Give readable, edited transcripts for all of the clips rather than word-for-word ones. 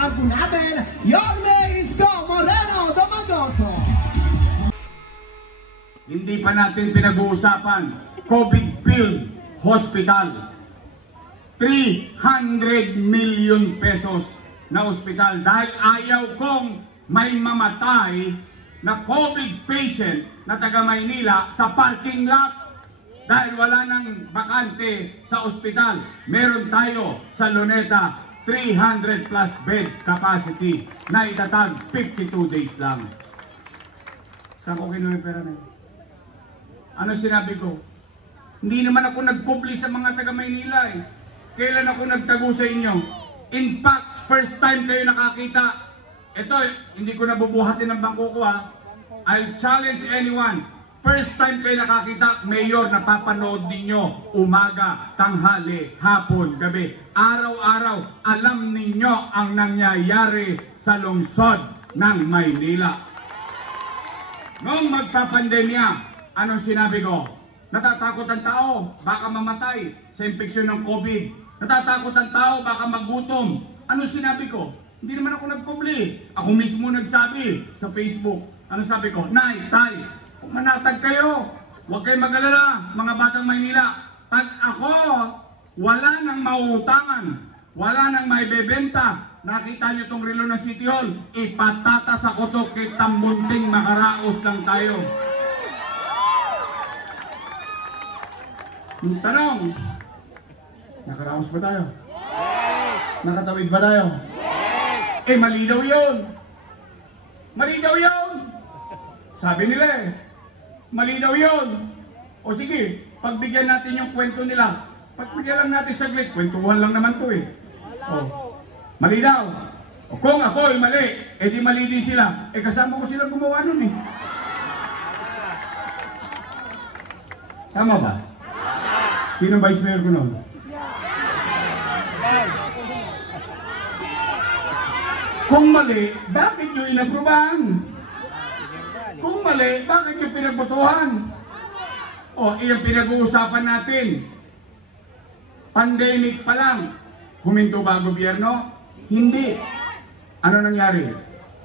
palakpakan po natin, Yorme Isko Moreno Domagoso. Hindi pa natin pinag-uusapan, COVID-filled hospital. 300 million pesos na ospital dahil ayaw kong may mamatay na COVID patient na taga Maynila sa parking lot dahil wala nang bakante sa ospital. Meron tayo sa Luneta 300 plus bed capacity na itatag 52 days lang. Saan ko kinuha yung pera na yun? Ano sinabi ko? Hindi naman ako nagkubli sa mga taga Maynila eh. Kailan ako nagtago sa inyo? In fact, first time kayo nakakita. Ito, hindi ko nabubuhatin ng bangko ko ha. I'll challenge anyone. First time kayo nakakita, Mayor, napapanood ninyo umaga, tanghali, hapon, gabi. Araw-araw, alam ninyo ang nangyayari sa lungsod ng Maynila. Noong magpapandemya, anong sinabi ko? Natatakot ang tao, baka mamatay sa infeksyon ng COVID. Natatakot ang tao, baka magutom. Ano sinabi ko? Hindi naman ako nagkubli. Ako mismo nagsabi sa Facebook. Ano sabi ko? Nay, tay, manatag kayo. Huwag kayong mag-alala, mga batang Maynila. Pag ako, wala nang mauutangan, wala nang maibebenta. Nakita niyo itong relo ng City Hall, ipatatas ako to kay tambunting makaraos lang tayo. Yung tanong, nakaraos ba tayo? Yes! Nakatawid ba tayo? Yes! Eh, mali daw yun! Mali daw yun! Sabi nila eh, mali daw yun! O sige, pagbigyan natin yung kwento nila. Pagbigyan lang natin saglit, kwentuhan lang naman to eh. O, mali daw! O kung ako ay mali, eh di mali din sila. Eh kasama ko silang gumawa nun eh. Tama ba? Sino vice mayor ko nun? Kung mali, bakit nyo inaprubahan? Kung mali, bakit nyo pinagbotohan? O, iyang pinag-uusapan natin. Pandemic pa lang. Huminto ba ang gobyerno? Hindi. Ano nangyari?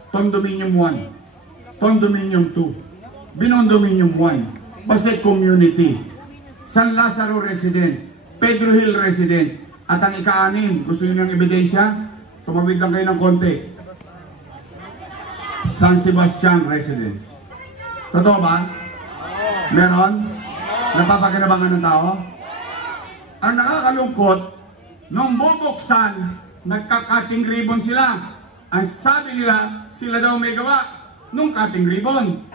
Condominium 1, Condominium 2, Binondominium 1, Pasay Community, San Lazaro Residence, Pedro Hill Residence, at ang ika-6, gusto nyo ng ebidensya? Tumawid lang kayo ng konti. San Sebastian Residence. Totoo ba? Meron? Napapakinabangan ng tao? Ang nakakalungkot, nung bubuksan, nagka-cutting ribbon sila. Ang sabi nila, sila daw may gawa nung cutting ribbon.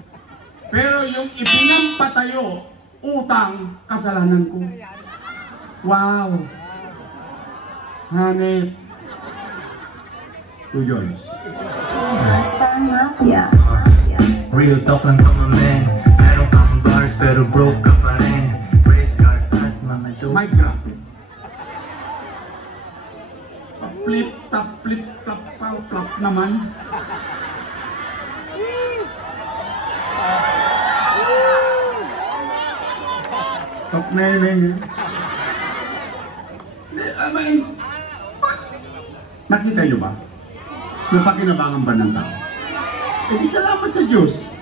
Pero yung ipinampatayo, utang, kasalanan ko. Wow! Hanip. To Joyce. Real talk lang pa man. Meron kang bars pero broke ka pa rin. Race cars at mga dope. Mic drop. Flip, tap, flip, tap, flap naman. Top na yun. Nakita nyo ba? Napakinabangan ba ng tao? Eh di salamat sa Diyos.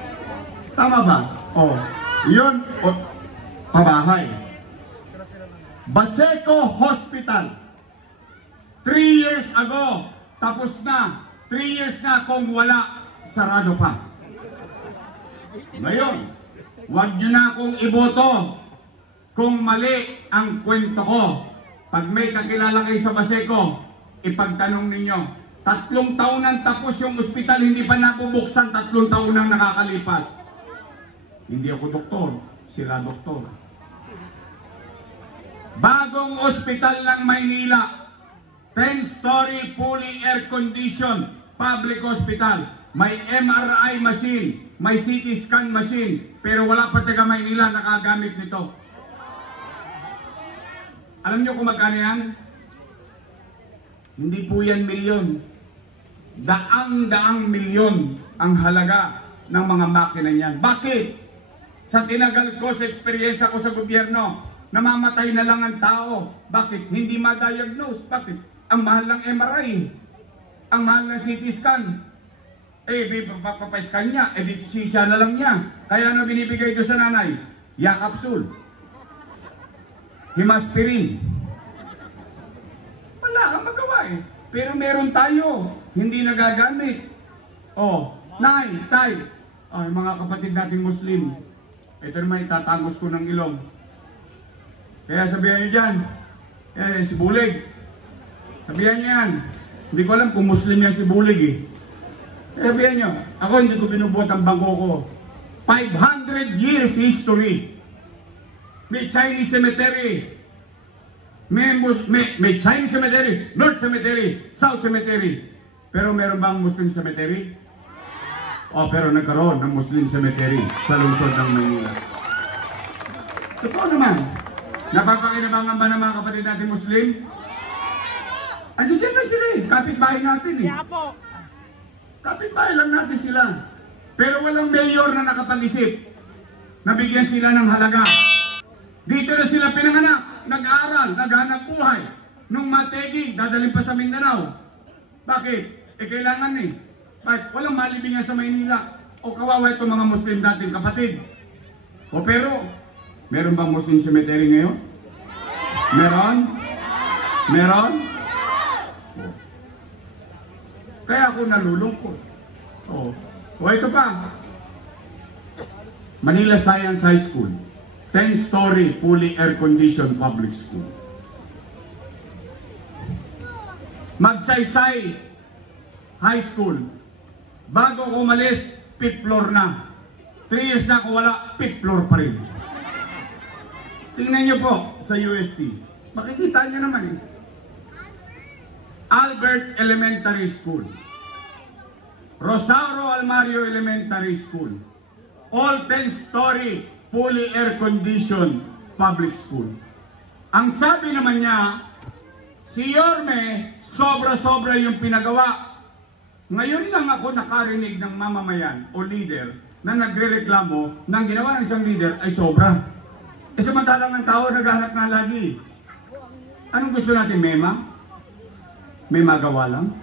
Tama ba? O, yun, o, pabahay. Baseco Hospital. 3 years ago, tapos na. 3 years na kung wala, sarado pa. Ngayon, huwag nyo na akong iboto kung mali ang kwento ko. Pag may kakilala kayo sa Baseco, ipagtanong ninyo. 3 taon nang tapos yung ospital, hindi pa nabubuksan, 3 taon nang nakakalipas. Hindi ako doktor, sila doktor. Bagong ospital ng Maynila, 10-story fully air-conditioned public hospital. May MRI machine, may CT scan machine, pero wala pa taga Maynila nakagamit nito. Alam nyo kung magkano yan? Hindi po yan milyon. Daang-daang milyon ang halaga ng mga makina niyan. Bakit? Sa tinagal ko, sa eksperyensya ko sa gobyerno, namamatay na lang ang tao. Bakit? Hindi ma-diagnose. Bakit? Ang mahal ng MRI. Ang mahal na CT scan. Papapascan niya. Di chicha na lang niya. Kaya ano binibigay ito sa nanay? Yakapsul. Himaspirin. Wala kang magawa eh. Pero meron tayo. Hindi nagagamit. Nay, tay. Ay, mga kapatid nating Muslim. Ito naman itatagos ko ng ilong. Kaya sabihan niyo dyan. Si Bulig. Sabihan niyo yan. Hindi ko alam kung Muslim yan si Bulig eh. Sabihan niyo, ako hindi ko binubuhat ang bangko ko. 500 years history. May Chinese cemetery. May Chinese cemetery, North cemetery, South cemetery. Pero meron bang Muslim cemetery? Pero nagkaroon ng Muslim cemetery sa lungsod ng Manila. Totoo naman. Napapakinabangan ba ng mga kapatid natin Muslim? Andiyan na sila eh. Kapitbahay natin eh. Kapitbahay lang natin sila. Pero walang mayor na nakapag-isip. Nabigyan sila ng halaga. Dito na sila pinanganak, nag-aaral, naghanap buhay. Nung mategi, dadalhin pa sa Mindanao. Bakit? Kailangan eh. Bakit? Walang malibingan sa Maynila. O kawawa itong mga Muslim natin kapatid. Pero, meron bang Muslim cemetery ngayon? Meron? Meron? Kaya ako nalulungkot. Ito pa. Manila Science High School. 10-story, fully air-conditioned public school. Magsaysay High School. Bago ko umalis, 5th floor na. 3 years na ako wala, 5th floor pa rin. Tingnan nyo po sa UST. Makikita nyo naman eh. Albert Elementary School. Rosario Almario Elementary School. All 10-story, fully air-conditioned public school. Ang sabi naman niya, si Yorme, sobra-sobra yung pinagawa. Ngayon lang ako nakarinig ng mamamayan o leader na nagre-reklamo ng ginawa ng isang leader ay sobra. Samantalang ang tao naghahanap nga lagi. Anong gusto natin, Mema? May magawa lang?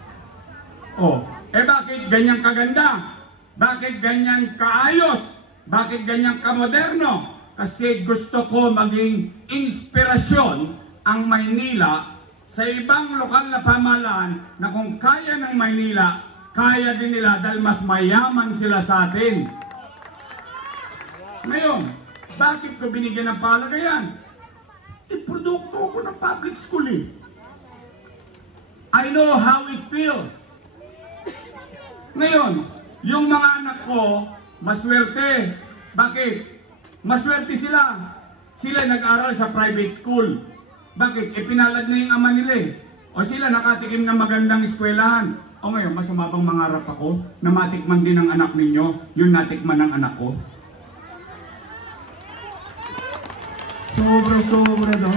Bakit ganyan kaganda? Bakit ganyan kaayos? Bakit ganyan kamoderno? Kasi gusto ko maging inspirasyon ang Maynila sa ibang lokal na pamahalaan na kung kaya ng Maynila, kaya din nila dahil mas mayaman sila sa atin. Ngayon, bakit ko binigyan ng palagayan? Produkto ko ng public school eh. I know how it feels. Ngayon, yung mga anak ko, maswerte. Bakit? Maswerte sila. Sila nag-aral sa private school. Bakit? Pinalad na yung ama nila eh. O sila nakatikim ng magandang eskwelahan. O ngayon, masama bang mangarap ako na matikman din ng anak ninyo yung natikman ng anak ko? Sobra-sobra daw.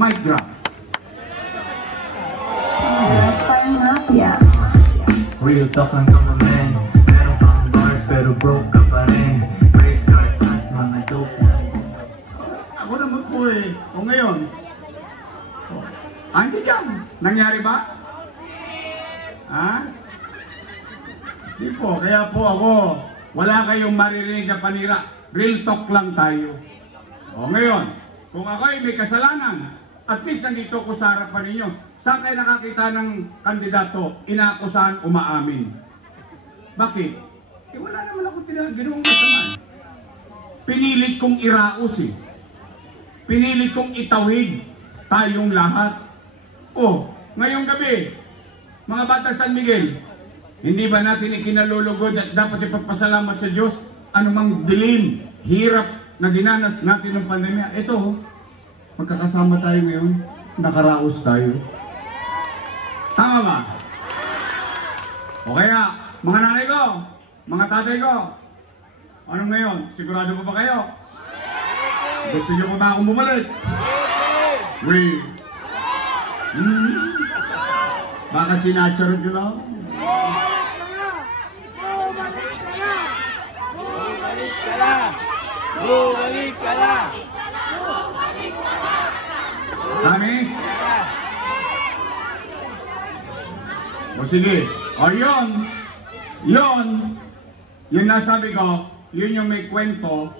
Mic drop. Real talk lang kami men. Meron kang bars pero broke ka pa rin. Race cars at mga dope. Ako naman po eh. O ngayon. Andiyan dyan. Nangyari ba? Di po. Kaya po ako, wala kayong maririnig na panira. Real talk lang tayo. O ngayon, kung ako ay may kasalanan, at least nandito ko sa harapan ninyo. Saan kayo nakakita ng kandidato, inaakusahan, umaamin? Bakit? Wala naman ako ginawang masama. Pinilit kong iraos eh. Pinilit kong itawid tayong lahat. Ngayong gabi, mga bata San Miguel, hindi ba natin ikinalulugod at dapat ipagpasalamat sa Diyos? Anumang dilim, hirap na dinanas natin ng pandemya. Ito, magkakasama tayo ngayon, nakaraos tayo. Tama ba? O kaya, mga nanay ko, mga tatay ko, anong ngayon? Sigurado pa ba kayo? Gusto nyo pa ba akong bumalik? Baka sinacharot nyo lang? Bumalik ka na! Amis? O sige. O yun, yung nasabi ko, yun yung may kwento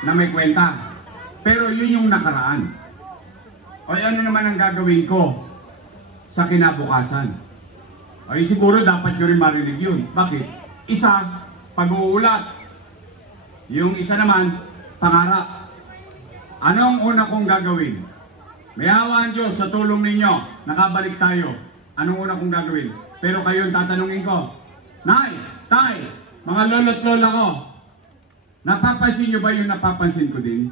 na may kwenta. Pero yun yung nakaraan. O ano naman ang gagawin ko sa kinabukasan? O siguro dapat nyo rin marinig yun. Bakit? Isa, pag-uulat. Yung isa naman, pangarap. Anong una kong gagawin? May awa ang Diyos sa tulong ninyo. Nakabalik tayo. Anong una kong gagawin? Pero kayo tatanungin ko, Nay, Tay, mga lolo't lola ko, napapansin nyo ba yung napapansin ko din?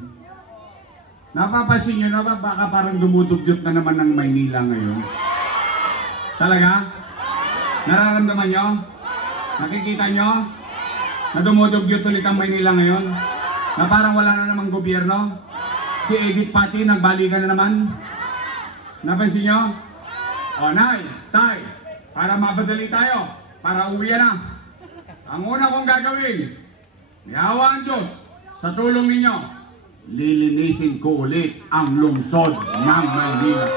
Napapansin nyo na ba baka parang dumudugyot na naman ng Maynila ngayon? Talaga? Nararamdaman nyo? Nakikita nyo? Na dumudugyot ulit ang Maynila ngayon? Na parang wala na namang gobyerno? Si Edith Pati nagbalikan na naman? Napansin nyo? O Nay, Tay, para mabadali tayo, para uwi na. Ang una kong gagawin, yawa ang Diyos, sa tulong ninyo, lilinisin ko ulit ang lungsod ng Maynila.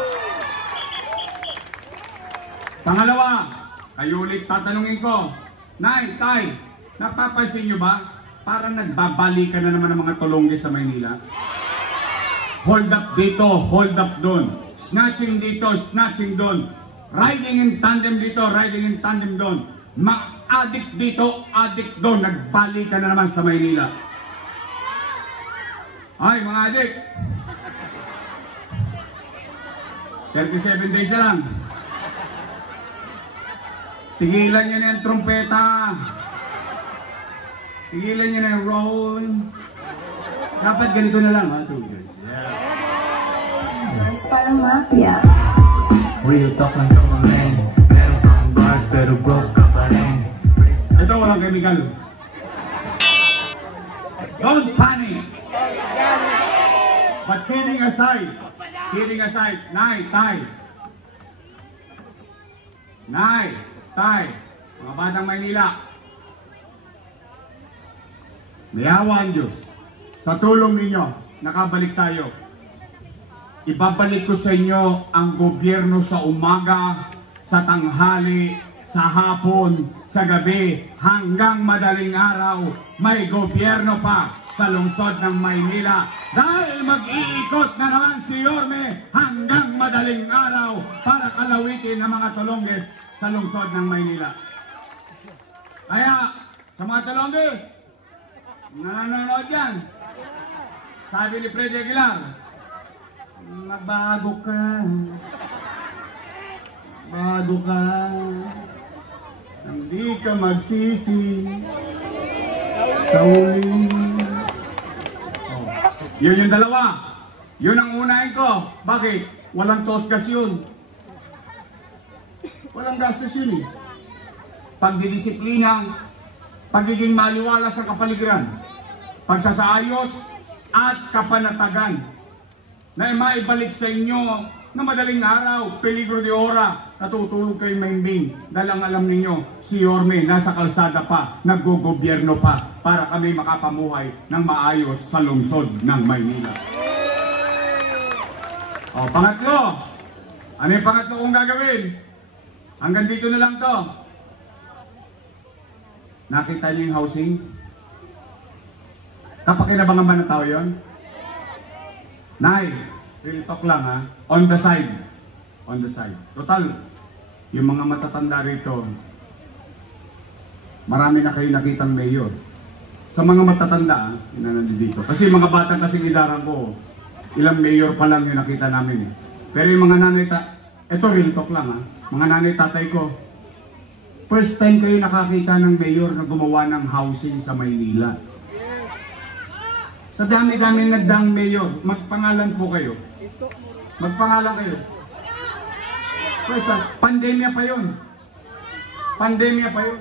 Pangalawa, kayo ulit tatanungin ko, Nay, Tay, napapansin nyo ba? Parang nagbabalikan na naman ang mga tulongges sa Maynila. Hold up dito, hold up doon. Snatching dito, snatching doon. Riding in tandem dito, riding in tandem doon. Ma-addict dito, addict doon. Nagbalikan na naman sa Maynila. Ay, mga addict. 37 days na lang. Tigilan nyo na yung trumpeta. Tigilan nyo na yung roll. Dapat ganito na lang, ha? 2 years. Guys, parang mafia. Real talk lang to my man. Meron kang bars pero broke ka pa rin. Ito walang chemical. Don't panic. But kidding aside, Nay, Tay. Nay, Tay, mga batang Maynila. Mayawa ang Diyos. Sa tulong ninyo, nakabalik tayo. Ibabalik ko sa inyo ang gobyerno sa umaga, sa tanghali, sa hapon, sa gabi, hanggang madaling araw. May gobyerno pa sa lungsod ng Maynila. Dahil mag-iikot na naman si Yorme hanggang madaling araw para kalawitin ang mga tulongges sa lungsod ng Maynila. Kaya, sa mga tulongges, na nanonood yan, sabi ni Freddy Aguilar, magbago ka. Bago ka. Hindi ka magsisi sa huli. Oh. Yun yung dalawa. Yun ang unahin ko. Bakit? Walang tosgas yun. Walang gastos yun eh. Pagdidisiplina, pagiging maliwala sa kapaligiran, pagsasaayos at kapanatagan na maibalik sa inyo na madaling araw, peligro de ora, natutulog kayo maimbing dahil ang alam ninyo, si Yorme nasa kalsada pa, naggogobyerno pa para kami makapamuhay ng maayos sa lungsod ng Maynila. O, pangatlo, ano yung pangatlo kong gagawin? Hanggang dito na lang to. Nakita niyo yung housing? Kapakinabangan ba ng tao yun? Nay, real talk lang ha. On the side. On the side. Total, yung mga matatanda rito, marami na kayo nakitang mayor. Sa mga matatanda, na nandito. Kasi mga batang kasing idaran ko, ilang mayor pa lang yung nakita namin. Pero yung mga nanay, ito real talk lang ha. Mga nanay tatay ko, first time kayo nakakita ng mayor na gumawa ng housing sa Maynila. Sa dami-dami nagdaang mayor, magpangalan po kayo. Magpangalan kayo. First time, pandemya pa yun. Pandemya pa yun.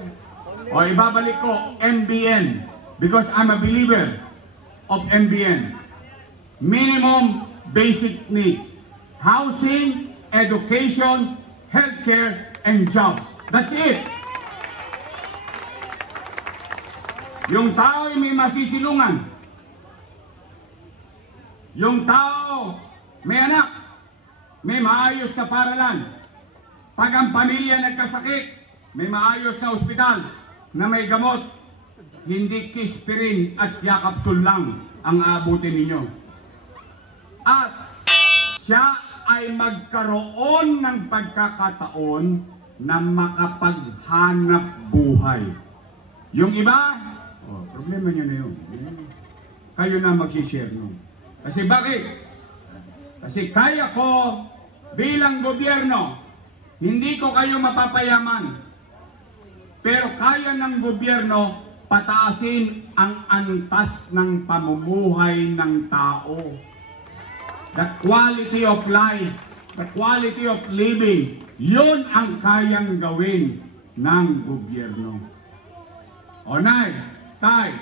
O ibabalik ko, MBN. Because I'm a believer of MBN. Minimum basic needs. Housing, education, healthcare, and jobs. That's it. Yung tao ay may masisilungan. Yung tao may anak, may maayos na paralan. Pag ang pamilya nagkasakit, may maayos na ospital na may gamot, hindi kispirin at yakapsul lang ang aabutin ninyo. At siya ay magkaroon ng pagkakataon na makapaghanap buhay. Yung iba, problema nyo na yun. Kayo na mag-share nun. Kasi bakit? Kasi kaya ko bilang gobyerno, hindi ko kayo mapapayaman. Pero kaya ng gobyerno pataasin ang antas ng pamumuhay ng tao. The quality of life, the quality of living, yun ang kayang gawin ng gobyerno. O Nay, Tay,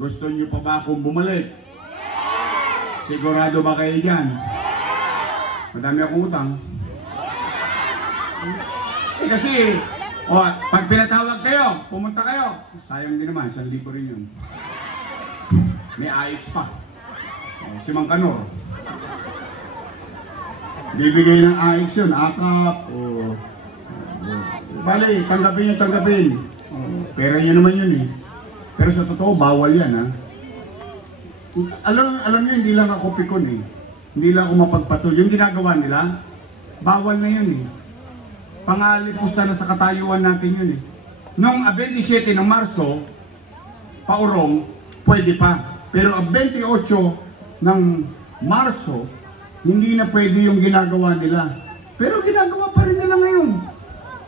gusto niyo pa ba akong bumalik? Sigurado ba kayo dyan? Madami akong utang. Kasi, pag pinatawag kayo, pumunta kayo, sayang din naman, 1,000 rin yun. May AX pa. Si Mang Kanor. Bibigay ng AX yun, akap. Bali, tanggapin. Pera nyo naman yun eh. Pero sa totoo, bawal yan ha. Alam nyo, hindi lang ako pikon eh. Hindi lang ako mapagpatol. Yung ginagawa nila, bawal na yun eh. Pangalipusta na sa katayuan natin yun eh. Noong 27 ng Marso, paurong, pwede pa. Pero ang 28 ng Marso, hindi na pwede yung ginagawa nila. Pero ginagawa pa rin nila ngayon.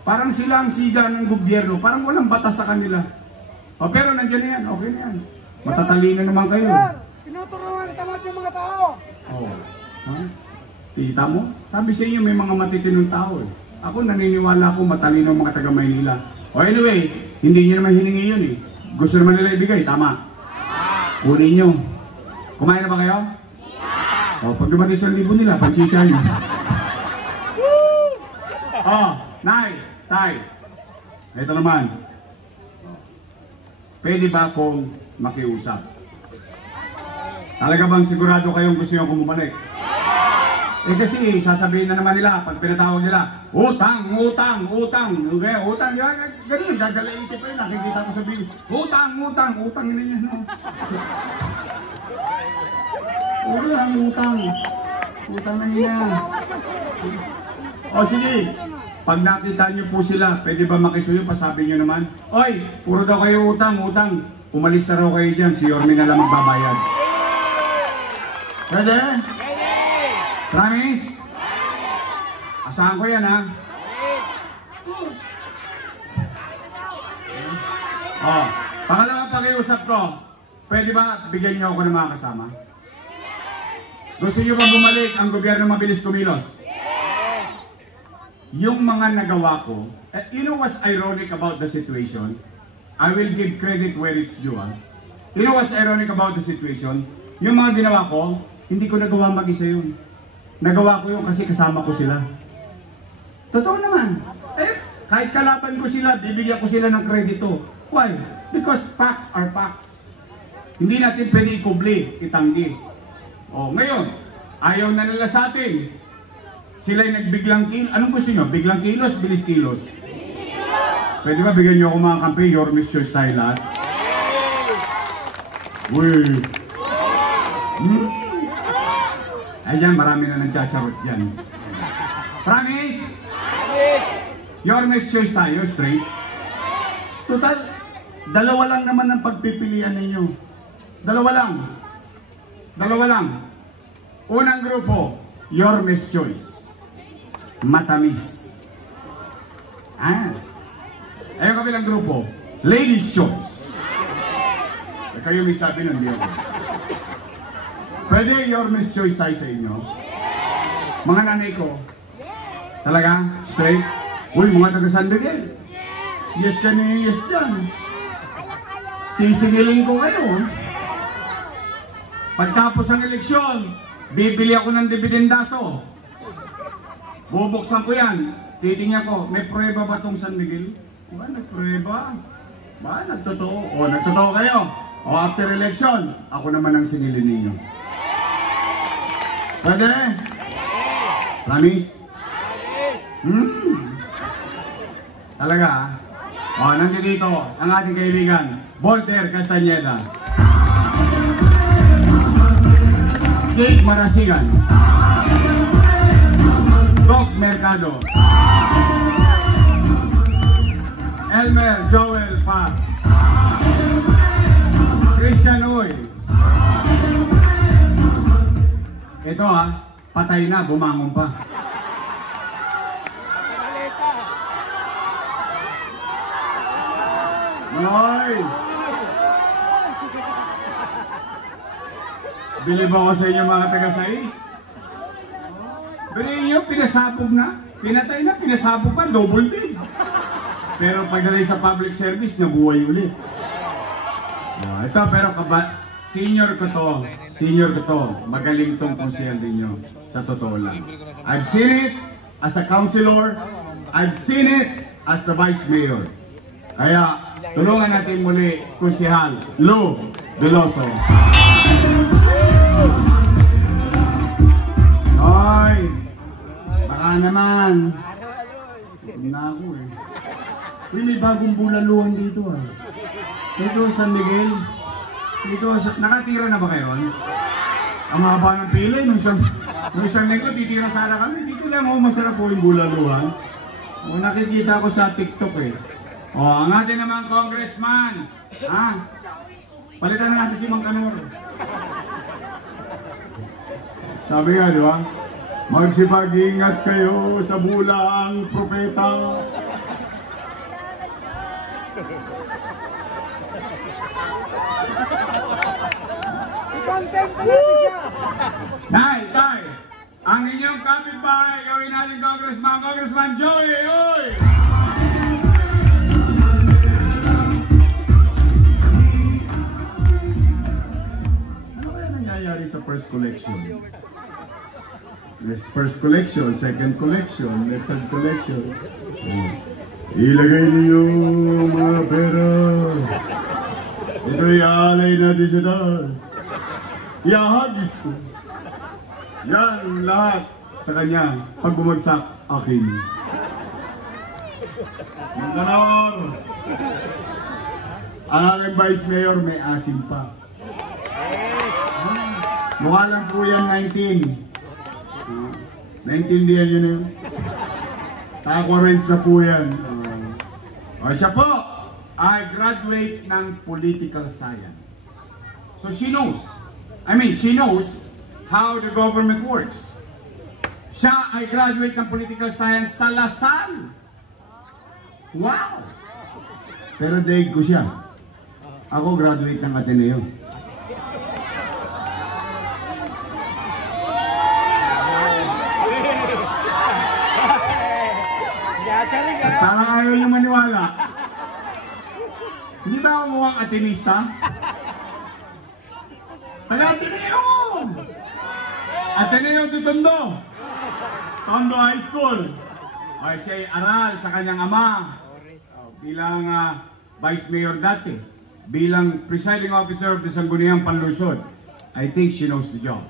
Parang sila ang siga ng gobyerno. Parang walang batas sa kanila. Pero nandiyan na yan. Okay na yan. Matatalino naman kayo. Tinuturuan tamad yung mga tao. Tita mo? Sabi sa inyo may mga matitinong tao eh. Ako naniniwala ako matalino ang mga taga Maynila. Anyway, hindi nyo naman hiningi yun eh. Gusto naman nila ibigay, tama? Kunin nyo. Kumain na ba kayo? Pag dumating 1,000 nila, panchicha nyo. Nay, Tay. Ito naman. Pwede ba akong makiusap? Talaga bang sigurado kayong gusto nyo akong bumalik? Kasi sasabihin na naman nila, pag pinatawag nila, utang. Okay, utang. Ganun, gagalaiti pa yun. Nakikita ko sabihin, utang nila niya. No? Utang na nila. O sige, pag nakita nyo po sila, pwede ba makisuyo? Pasabi nyo naman, oy, puro daw kayo utang. Umalis na raw kayo dyan, si Yorme na lang magbabayad. Pwede? Promise? Asahan ko yan ha? Pangalawang pakiusap ko, pwede ba bigyan nyo ako ng mga kasama? Gusto nyo ba bumalik ang gobyerno mabilis kumilos? Yung mga nagawa ko, you know what's ironic about the situation? I will give credit where it's due. You know what's ironic about the situation? Yung mga ginawa ko, hindi ko nagawa mag-isa yun. Nagawa ko yun kasi kasama ko sila. Totoo naman. Kahit kalaban ko sila, bibigyan ko sila ng kredito. Why? Because facts are facts. Hindi natin pwede ikubli, itanggi. Ngayon, ayaw na nila sa atin. Sila'y nagbiglang kilos. Anong gusto nyo? Biglang kilos, bilis kilos? Pwede ba bigyan nyo ako mga kampi, your Mr. Silat? Uy! Ayan, marami na nagchacharot dyan. Promise? Your Mr. Tayo, straight. Total, dalawa lang naman ang pagpipilian ninyo. Dalawa lang. Unang grupo, your Miss Choice. Matamis. Ayun kabilang grupo, Ladies Choice. Kayo may sabi nun, di ako. Pwede your Miss Choice tayo sa inyo? Mga nanay ko, talaga, straight. Uy, mga taga San Miguel. Yes ka ni yes dyan. Sisigilin ko kayo. Pagtapos ang eleksyon, bibili ako ng dividendaso. Bubuksan ko yan. Titingnan ko, may prueba ba itong San Miguel? Nagprueba. Nagtotoo? Nagtotoo kayo. After election, ako naman ang sinilin ninyo. Pwede? Promise? Talaga ah. O, nandiyo dito ang ating kaibigan, Voltaire Castañeda. Kate Marasigan. Doc Mercado. Elmer Joel Park. Christian Uy. Ito ha, patay na, bumangon pa. Noy! Bilib ako sa inyo mga taga-sais. Pero inyo, pinasabog na. Pinatay na, pinasabog pa, double din. Pero pagdating sa public service, nabuhay ulit. Ito, pero senior ko to. Magaling tong konsehal ninyo. Sa totoo lang. I've seen it as a councilor. I've seen it as the vice mayor. Kaya, tulungan natin muli, konsehal Lou Veloso. Hoy! Baka naman. Huwag na ako eh. Uy, may bagong bulaluhan dito ah. Dito San Miguel. Dito, nakatira na ba kayo? Ang haba ng pila, nung isang linggo, titira sana kami. Dito lang ako, masarap po yung bulaluhan. O, nakikita ko sa TikTok eh. O, ang atin naman congressman. Ha? Palitan na natin si Mang Kanor. Sabi nga, di ba? Magsipag-ingat kayo sa bulang propeta. Tay! Ang inyong kapitbahay, gawin natin Congressman Joey! Oy! Ano kaya nangyayari sa first collection? First collection, second collection, third collection. Ilagay niyo mga pera. Ito iaalay natin sa taas. Iahagis ko. Yan lahat sa kanya. Pag bumagsak, akin. Magkanawar. Ang aking vice mayor may asim pa. Mukha lang po yan 19. Naintindihan nyo na yun? Takwarens na po yan. O siya po, I graduate ng political science. So she knows how the government works. Siya ay graduate ng political science sa Lasal. Wow! Pero daig ko siya. Ako graduate ng Ateneo. Parang ayaw niyo maniwala. Hindi ba ako mukhang Atenista? Taga-Ateneo! Ateneo de Tondo! Tondo High School! Ay, siya ay aral sa kanyang ama. Bilang vice mayor dati. Bilang presiding officer of the Sangguniang Panlusod. I think she knows the job.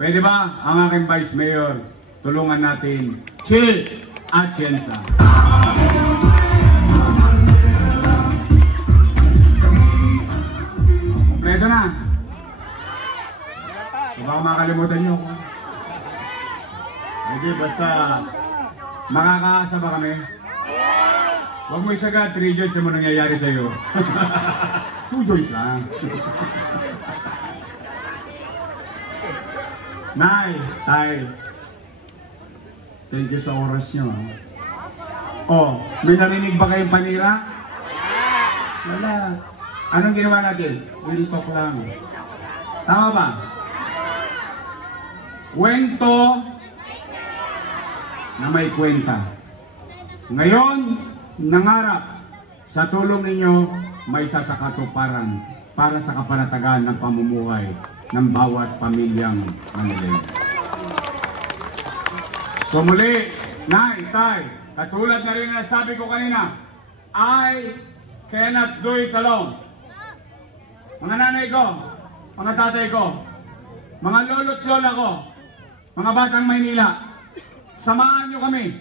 Pwede ba ang aking vice mayor tulungan natin? Chill! Atienza. Kompleto na. Baka makalimutan nyo ako. Hindi, basta makakaasa ba kami? Huwag mo isagad, 3 joints na mo nangyayari sa'yo. 2 joints lang. Nay, tay. Thank you sa oras nyo. Oh, may narinig ba kayong panira? Wala. Anong ginawa natin? Real talk lang. Tama ba? Kwento na may kwenta. Ngayon, nangarap sa tulong ninyo may sasakatuparan para sa kapanatagan ng pamumuhay ng bawat pamilyang Manileño. So muli, Nay, Tay, katulad na rin na sabi ko kanina, I cannot do it alone. Mga nanay ko, mga tatay ko, mga lolo't lola ko, mga batang Maynila, samahan nyo kami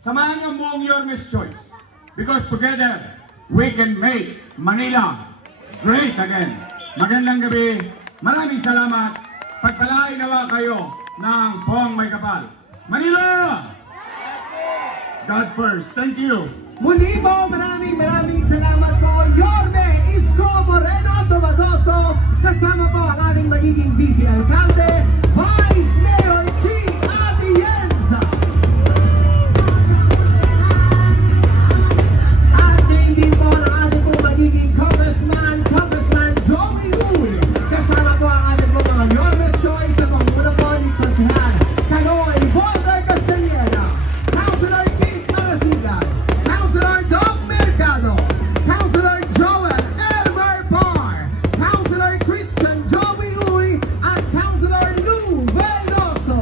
Samahan niyo ang buong Yorme's Choice. Because together, we can make Manila great again. Magandang gabi. Maraming salamat. Pagpalain nawa kayo ng buong may kapal. Manila! God first. Thank you. Muli po, maraming salamat po. Yorme Isko Moreno Domagoso, kasama po ang ating magiging busy alcalde, Vice Mayor G. Atienza. At din po ang ating po magiging Congressman Joey Uy. Kasama po ang ating po mga Yorme's Choice sa panguna po ni Konsehan Kaloy Walter Castellana, Councilor Keith Marasigan, Councilor Doc Mercado, Councilor Joel Elmer Parr, Councilor Christian Joey Uy, at Councilor Lou Veloso.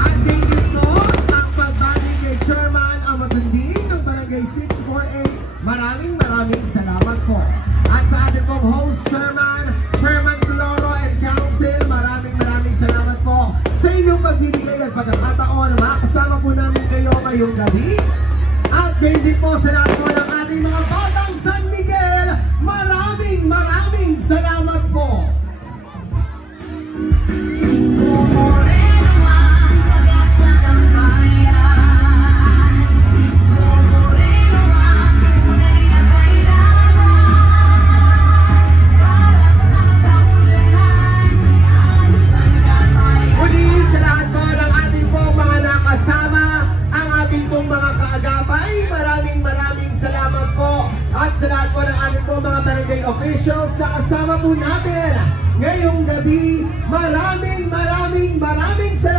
At din po ang pagbati kay Chairman Amatunding ng Barangay 648. Maraming salamat po. At sa ating pong host Chairman Floro and Council, maraming salamat po sa inyong pagbibigay at pagkakataon na makasama po namin kayo ngayong gabi. At din po sa lahat po ng ating mga batang San Miguel, maraming salamat po. Muli sa lahat po ng ating pong mga nakasama, ang ating pong mga kaagapay, maraming salamat po. At sa lahat po ng ating pong mga barangay officials na kasama po natin ngayong gabi, maraming salamat.